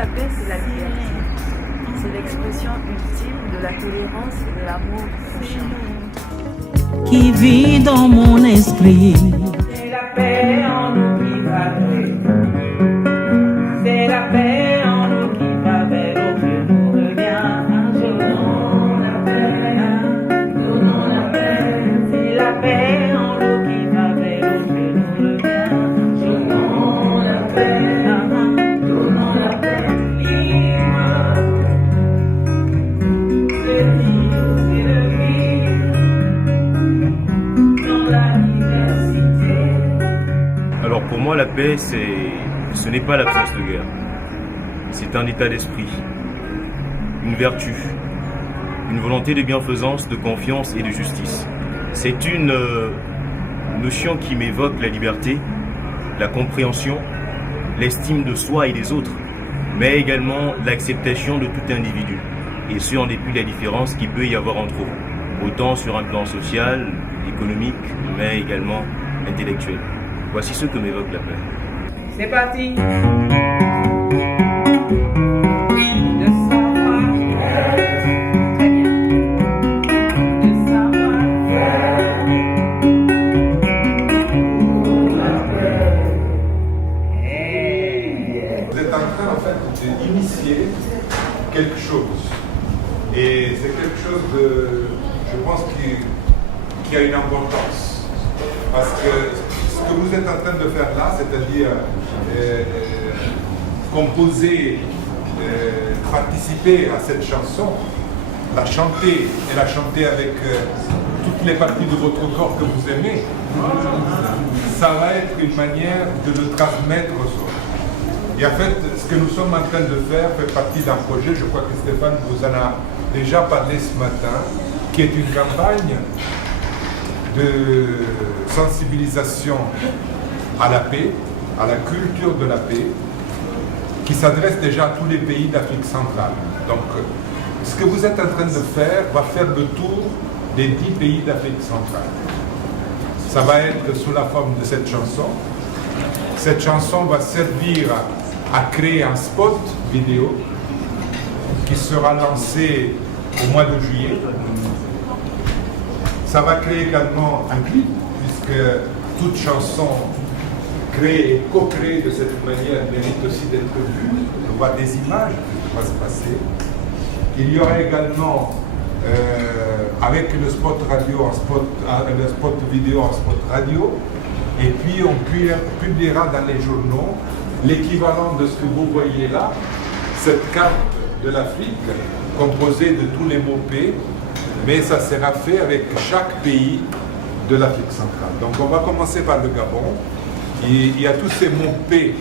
la paix, c'est la liberté. C'est l'expression ultime de la tolérance et de l'amour prochain. Qui vit dans mon esprit. C'est la paix en nous qui va vers. C'est la paix en nous qui va vers l'eau que nous revient. Donnons la paix, donnons la paix. C'est la paix en nous qui va vers l'eau que nous revient. Donnons la paix, donnons la paix. Libre, de dire et de vivre dans la diversité. Alors pour moi, la paix, ce n'est pas l'absence de guerre. C'est un état d'esprit, une vertu, une volonté de bienfaisance, de confiance et de justice. C'est une notion qui m'évoque la liberté, la compréhension, l'estime de soi et des autres, mais également l'acceptation de tout individu, et ce en dépit de la différence qu'il peut y avoir entre eux, autant sur un plan social, économique, mais également intellectuel. Voici ce que m'évoque la paix. C'est parti. Vous êtes en train en fait d'initier quelque chose. Et c'est quelque chose de, je pense, qui a une importance. Parce que ce que vous êtes en train de faire là, c'est-à-dire composer, participer à cette chanson, la chanter et la chanter avec toutes les parties de votre corps que vous aimez, ça va être une manière de le transmettre aux autres. Et en fait, ce que nous sommes en train de faire fait partie d'un projet, je crois que Stéphane vous en a déjà parlé ce matin, qui est une campagne de sensibilisation à la paix, à la culture de la paix, qui s'adresse déjà à tous les pays d'Afrique centrale. Donc, ce que vous êtes en train de faire va faire le tour des 10 pays d'Afrique centrale. Ça va être sous la forme de cette chanson. Cette chanson va servir à créer un spot vidéo qui sera lancé au mois de juillet. Ça va créer également un clip, puisque toute chanson créée et co-créée de cette manière mérite aussi d'être vue, de voir des images de ce qui va se passer. Il y aura également, avec le spot radio, le spot vidéo en spot radio, et puis on publiera dans les journaux l'équivalent de ce que vous voyez là, cette carte de l'Afrique, composée de tous les mots P, mais ça sera fait avec chaque pays de l'Afrique centrale. Donc on va commencer par le Gabon. Il y a tous ces mots P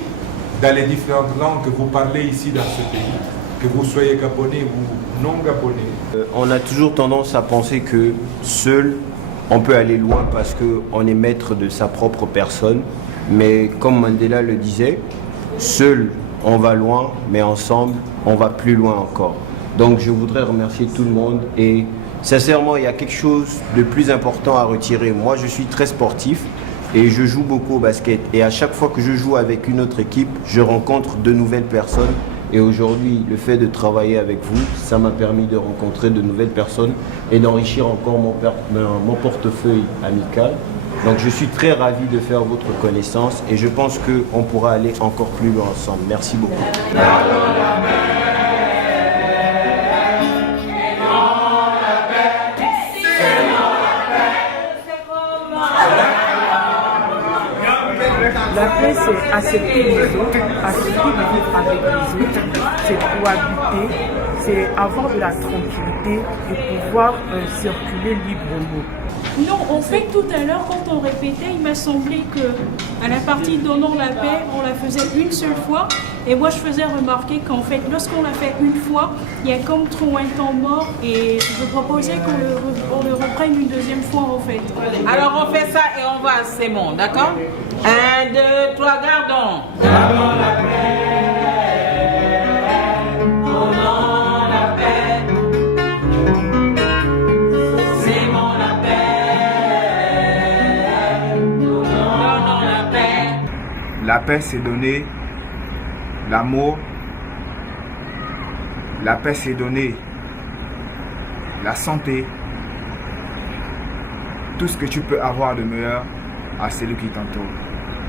dans les différentes langues que vous parlez ici dans ce pays, que vous soyez gabonais ou non gabonais. On a toujours tendance à penser que seul, on peut aller loin parce qu'on est maître de sa propre personne. Mais comme Mandela le disait, seul, on va loin, mais ensemble, on va plus loin encore. Donc je voudrais remercier tout le monde et sincèrement, il y a quelque chose de plus important à retirer. Moi, je suis très sportif et je joue beaucoup au basket. Et à chaque fois que je joue avec une autre équipe, je rencontre de nouvelles personnes. Et aujourd'hui, le fait de travailler avec vous, ça m'a permis de rencontrer de nouvelles personnes et d'enrichir encore mon portefeuille amical. Donc je suis très ravi de faire votre connaissance et je pense qu'on pourra aller encore plus loin ensemble. Merci beaucoup. La paix, c'est accepter les autres, accepter de vivre avec les autres, c'est cohabiter, c'est avoir de la tranquillité et pouvoir circuler librement. Non, en fait, tout à l'heure, quand on répétait, il m'a semblé que à la partie donnant la paix, on la faisait une seule fois. Et moi, je faisais remarquer qu'en fait, lorsqu'on l'a fait une fois, il y a comme trop un temps mort. Et je proposais qu'on le reprenne une deuxième fois, en fait. Alors on fait ça et on va, c'est bon, d'accord? 1, 2, 3, gardons. Gardons la paix. Donnons la paix. S'aimons la paix. Donnons la paix. La paix, c'est donner l'amour, La paix, c'est donner la santé, tout ce que tu peux avoir de meilleur à celui qui t'entoure.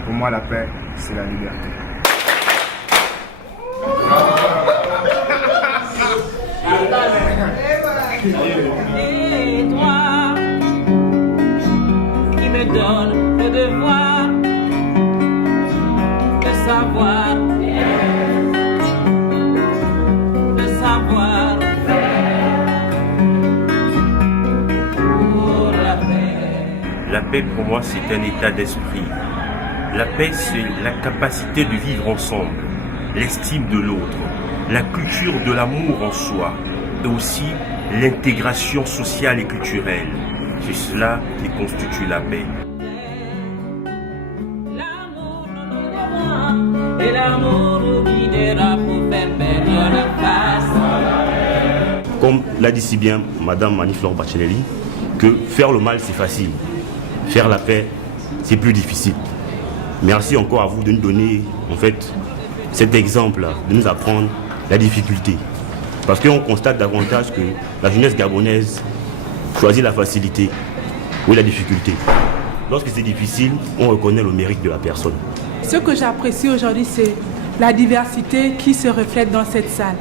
Pour moi, la paix, c'est la liberté. Et toi, qui me donne le devoir de savoir, pour la paix. La paix pour moi c'est un état d'esprit. La paix c'est la capacité de vivre ensemble, l'estime de l'autre, la culture de l'amour en soi et aussi l'intégration sociale et culturelle. C'est cela qui constitue la paix. Et l'amour nous guidera pour faire perdre la face. Comme l'a dit si bien Madame Annie-Fleur Bacheleli, que faire le mal c'est facile, faire la paix c'est plus difficile. Merci encore à vous de nous donner en fait cet exemple, de nous apprendre la difficulté. Parce qu'on constate davantage que la jeunesse gabonaise choisit la facilité ou la difficulté. Lorsque c'est difficile, on reconnaît le mérite de la personne. Ce que j'apprécie aujourd'hui, c'est la diversité qui se reflète dans cette salle.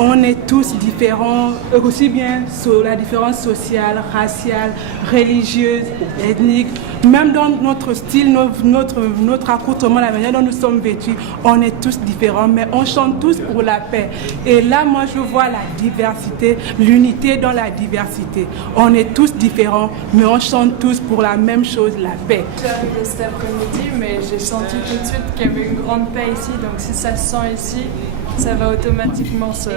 On est tous différents, aussi bien sur la différence sociale, raciale, religieuse, ethnique. Même dans notre style, notre accoutrement, la manière dont nous sommes vêtus, on est tous différents, mais on chante tous pour la paix. Et là, moi, je vois la diversité, l'unité dans la diversité. On est tous différents, mais on chante tous pour la même chose, la paix. Je suis arrivée cet après-midi, mais j'ai senti tout de suite qu'il y avait une grande paix ici. Donc si ça se sent ici, ça va automatiquement se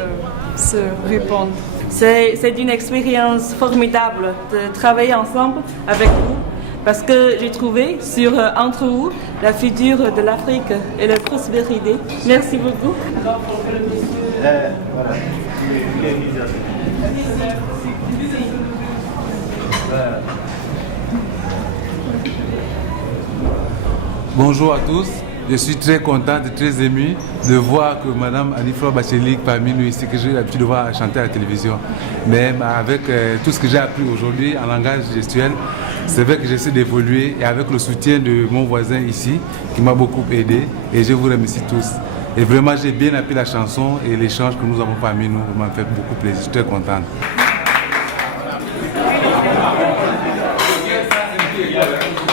répandre. C'est une expérience formidable de travailler ensemble avec vous parce que j'ai trouvé entre vous la figure de l'Afrique et la prospérité. Merci beaucoup. Bonjour à tous. Je suis très contente et très ému de voir que Mme Annie-Fleur Bacheleli parmi nous ici, que j'ai l'habitude de voir chanter à la télévision. Mais avec tout ce que j'ai appris aujourd'hui en langage gestuel, c'est vrai que j'essaie d'évoluer et avec le soutien de mon voisin ici, qui m'a beaucoup aidé, et je vous remercie tous. Et vraiment, j'ai bien appris la chanson et l'échange que nous avons parmi nous m'a fait beaucoup plaisir. Je suis très contente.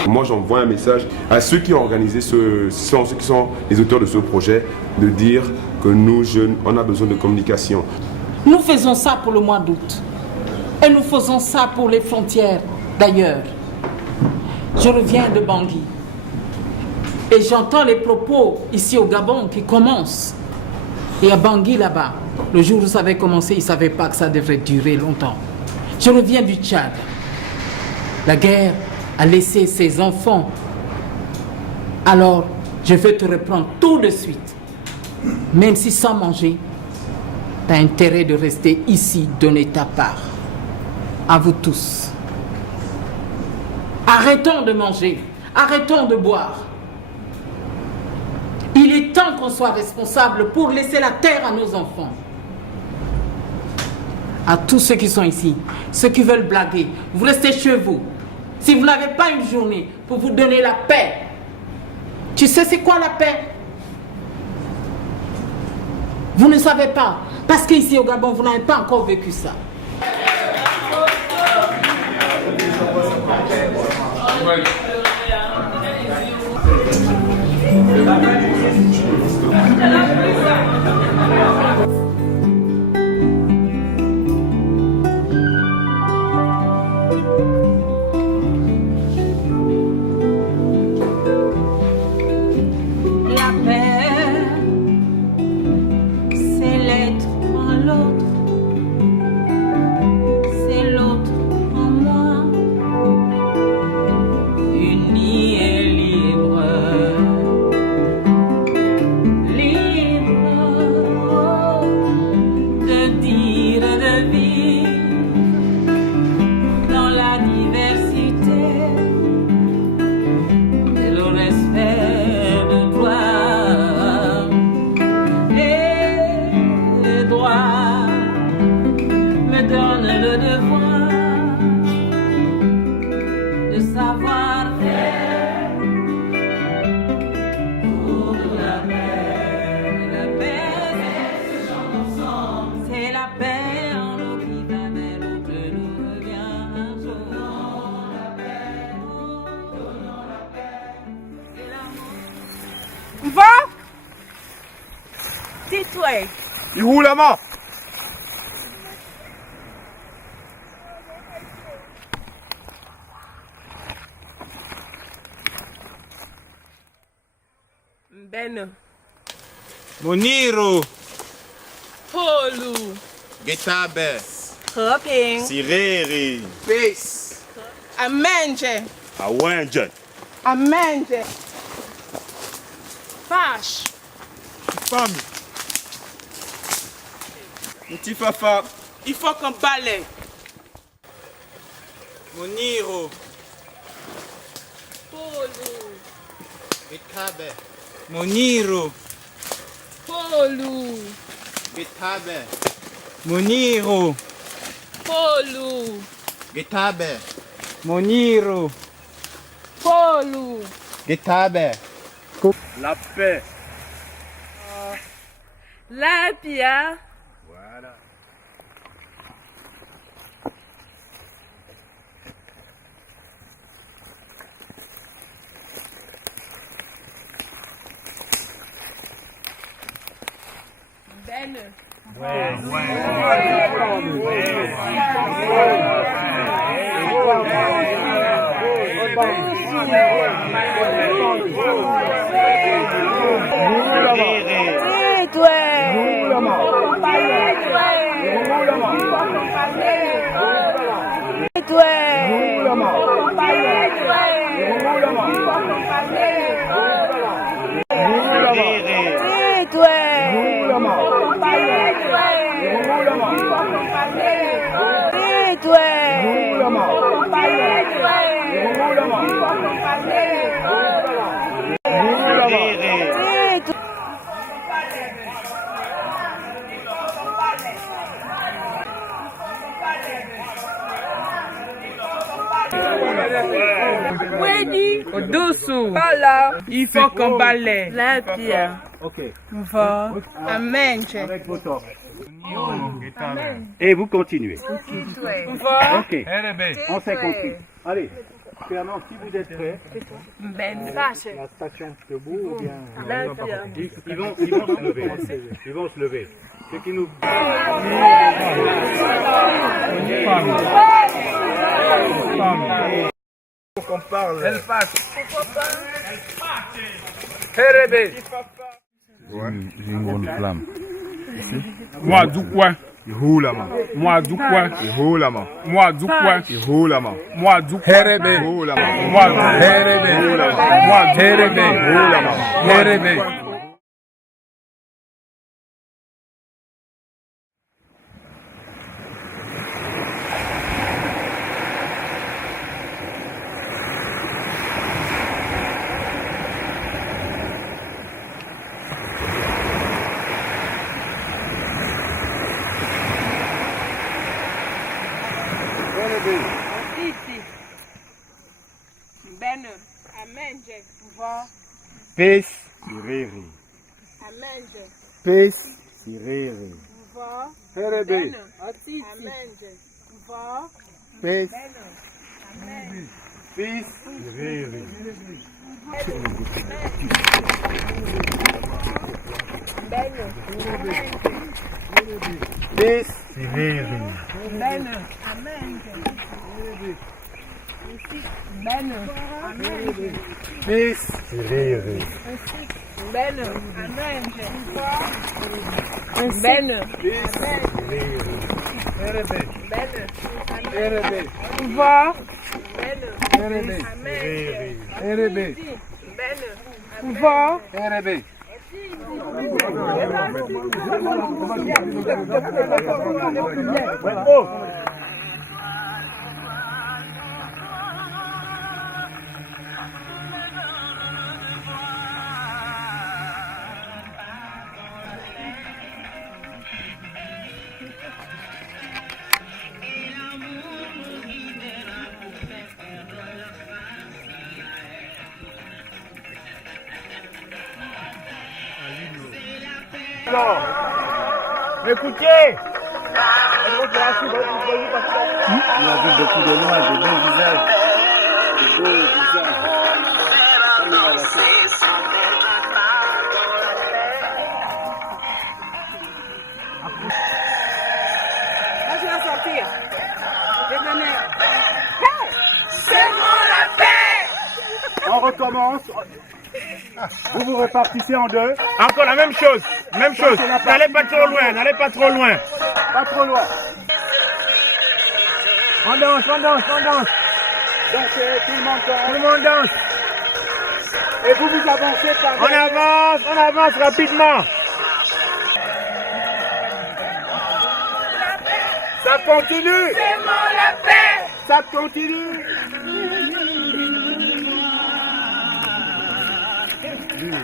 Moi, j'envoie un message à ceux qui ont organisé ceux qui sont les auteurs de ce projet, de dire que nous, jeunes, on a besoin de communication. Nous faisons ça pour le mois d'août. Et nous faisons ça pour les frontières d'ailleurs. Je reviens de Bangui. Et j'entends les propos ici au Gabon qui commencent. Et à Bangui là-bas, le jour où ça avait commencé, ils ne savaient pas que ça devrait durer longtemps. Je reviens du Tchad. La guerre a laissé ses enfants. Alors, je vais te reprendre tout de suite. Même si sans manger, tu as intérêt de rester ici, donner ta part. À vous tous. Arrêtons de manger, arrêtons de boire. Il est temps qu'on soit responsable pour laisser la terre à nos enfants. À tous ceux qui sont ici, ceux qui veulent blaguer, vous restez chez vous. Si vous n'avez pas une journée pour vous donner la paix, tu sais c'est quoi la paix? Vous ne savez pas, parce qu'ici au Gabon, vous n'avez pas encore vécu ça. Itwe. Ihulama. Mbeno. Moniro. Polu. Getabe. 和平 Sireri. Peace. Amenje. Awenje. Amenje. Fash. Femme. Mutifafa. Il faut qu'on balaye. Moniro. Polu. Getabe. Moniro. Polu. Getabe. Moniro. Polu. Getabe. Moniro. Polu. Getabe. La paix. La pia. Voilà. Bene. Wedi, Odosu. Pala, Il faut qu'on balaye. La pia. Ok. Va. Amenje. Avec vos torts. Et vous continuez. Va. Ok. On s'est compris. Allez. Clairement, si vous êtes prêts, Ben. la station debout ou bien La pia. ils vont se lever. Ils vont se lever. Ce qui nous qu'on parle. Elle passe. Herebe. J'ai une grande flamme. Moi, du quoi? Ihulama. Moi, du quoi? Ihulama. Moi, du quoi? Ihulama. Moi, du quoi? Herebe. Ihulama. Moi, herebe. Ihulama. Moi, herebe. Ihulama. Herebe. Titi. Bene. Amenje. Va. Peace. Sireri. Amenje. Peace. Sireri. Va. Herebe. Titi. Amenje. Va. Peace. Bene. Amen. Peace. Sireri. Bene. Peace. Sireri. Bene. Amen. Bene. Amen. Peace. Sireri. Bene. Amen. Bene. Herebe. Bene. Herebe. Va. Bene. Herebe. Amen. Herebe. Bene. Va. Herebe. Alors, écoutez. Il a vu beaucoup de loin, de beaux visages. De beaux visages. Comme il va la faire. Moi, je vais sortir. C'est mon la paix. On recommence. Vous vous répartissez en deux. Encore la même chose. Même chose. N'allez pas trop loin. N'allez pas trop loin. Pas trop loin. On danse, on danse, on danse. Dansez, tout le monde danse. Tout le monde danse. Et vous vous avancez par On avance rapidement. Ça continue. C'est mon la paix. Ça continue. Il n'y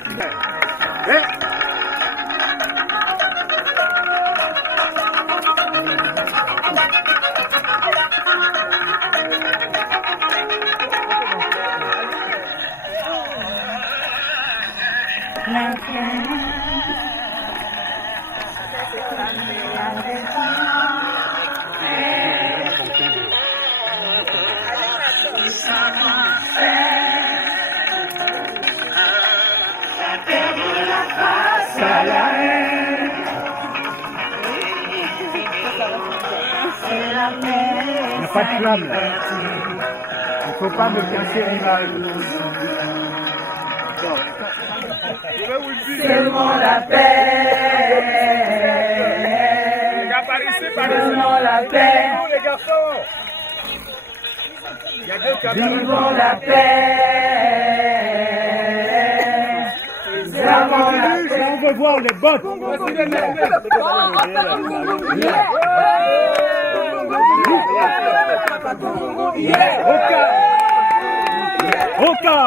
a pas de flamme là. Il ne faut pas me casser l'image. Seulement la paix. Seulement la paix. Les garçons. Il y a deux caméras. Vivons la paix. Seulement la paix. On veut voir les bottes. Oka.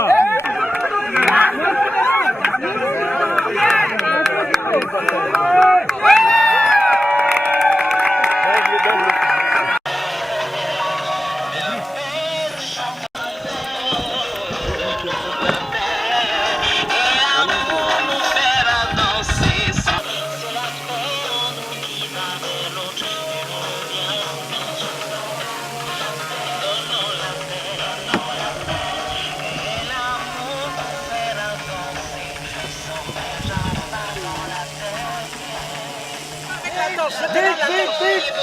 Vite.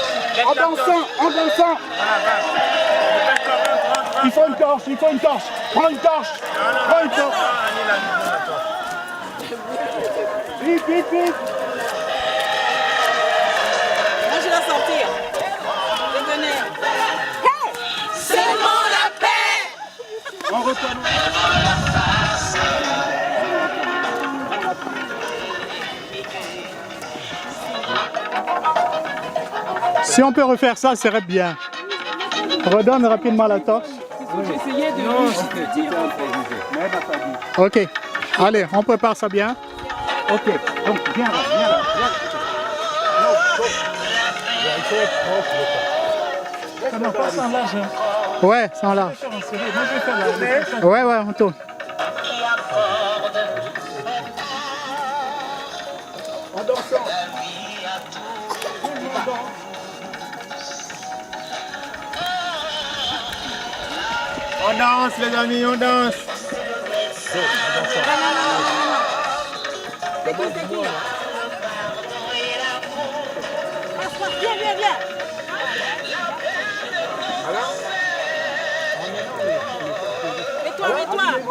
En dansant. Il faut une torche. Prends une torche. Vite. Moi, je vais sortir. Revenez. Hey! C'est mon la paix. On recommence. Si on peut refaire ça, ça serait bien. Redonne rapidement la torche. J'essayais de dire. Ok. Allez, on prépare ça bien. Ok. Donc, viens là. Non, pas sans large. Ouais, sans large. Ouais, on tourne. En dansant. On danse les amis, on danse. Viens.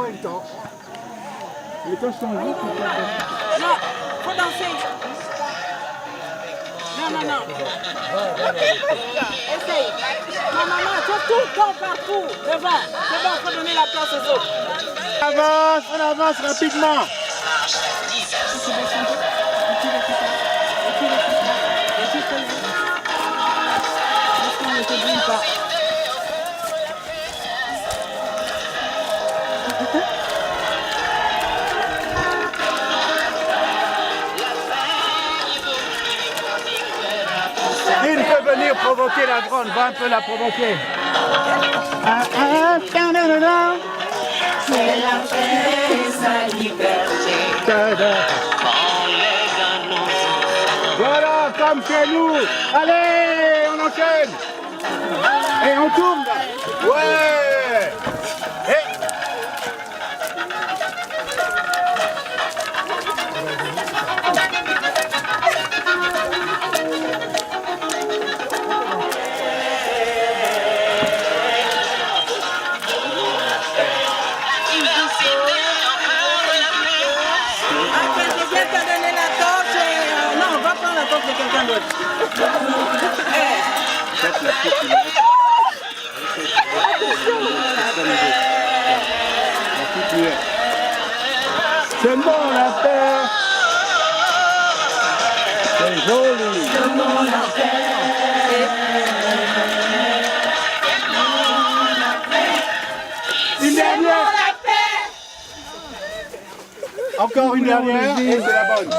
Mets-toi. Les torches sont vides. Non, faut danser. Non. Essaye. Non, c'est tout le temps partout. Devant. C'est bon, faut donner la place aux autres. On avance rapidement. Il peut venir provoquer la grande, va un peu la provoquer. C'est la paix, sa liberté. Voilà, comme chez nous. Allez, on enchaîne. Et on tourne. Ouais. Faites la petite c'est bon la paix. C'est joli. C'est bon la paix. Une dernière. Encore une dernière et c'est la bonne.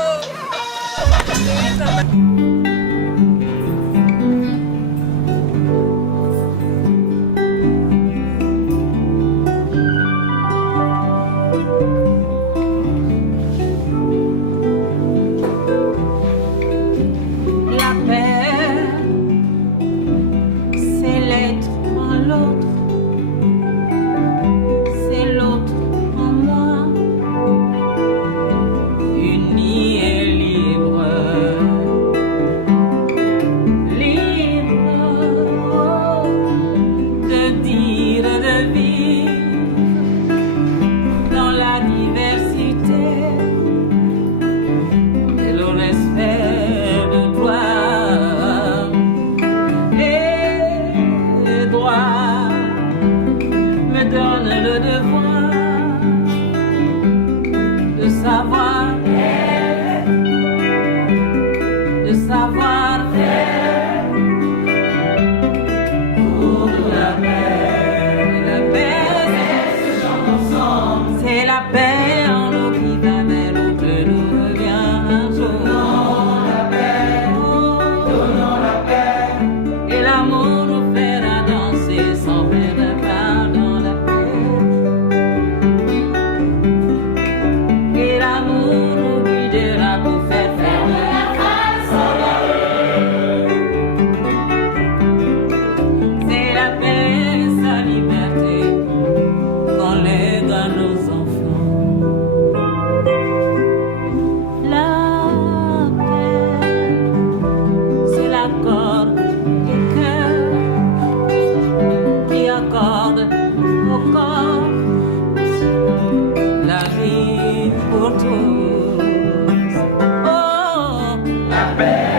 La paix.